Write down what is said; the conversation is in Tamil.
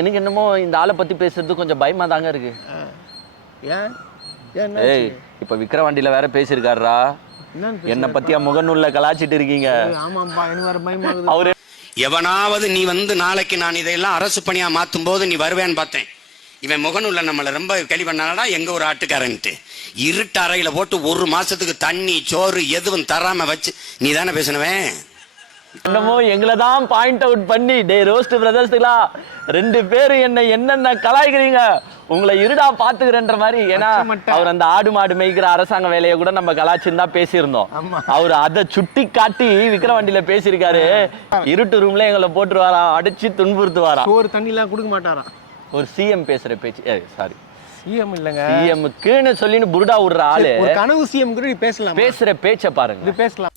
எனக்கு என்னமோ இந்த ஆளை பத்தி பேசுறது கொஞ்சம் பயமா தாங்க இருக்கு. ஏய் இப்ப விக்கிரவாண்டியில வேற பேசியிருக்காருடா. என்ன பத்தியா முகநூல்ல கலாச்சிட்டு இருக்கீங்க. அவரு எவனாவது நீ நாளைக்கு நான் இதையெல்லாம் அரசு பணியா மாத்தும் போது நீ வருவேன்னு பார்த்தேன். இவன் முகநூல்ல நம்மள ரொம்ப கேள்வி பண்ணாடா, எங்க ஒரு ஆட்டுக்காரன்ட்டு இருட்டு அறையில போட்டு 1 மாசத்துக்கு தண்ணி சோறு எதுவும் தராம வச்சு நீ தானே பேசினவன். என்னமோ எங்களை தான் பாயிண்ட் அவுட் பண்ணி டே ரோஸ்ட் பிரதர்ஸ்களா 2 பேரும் என்னென்ன கலாய்க்கிறீங்க, உங்களை இருடா பாத்துக்கிறன்ற மாதிரி. ஏன்னா அவர் அந்த ஆடு மாடு மேய்க்கிற அரசாங்க வேலையை கூட நம்ம கலாச்சிருந்தா பேசியிருந்தோம். அவர் அதை சுட்டி காட்டி விக்கிரவாண்டியில பேசியிருக்காரு. இருட்டு ரூம்ல எங்களை போட்டுருவாராம், அடிச்சு துன்புறுத்துவாராம், ஒரு தண்ணி எல்லாம் கொடுக்க மாட்டாராம். ஒரு சிஎம் பேசுற பேச்சு. சாரி சிஎம் இல்லங்க, சிஎம்க்குன்னு சொல்லின்னு புருடா விடுற ஆளு ஒரு கனவு சிஎம் கூட பேசலாம். பேசுற பேச்ச பாருங்க, இது பேசலாம்.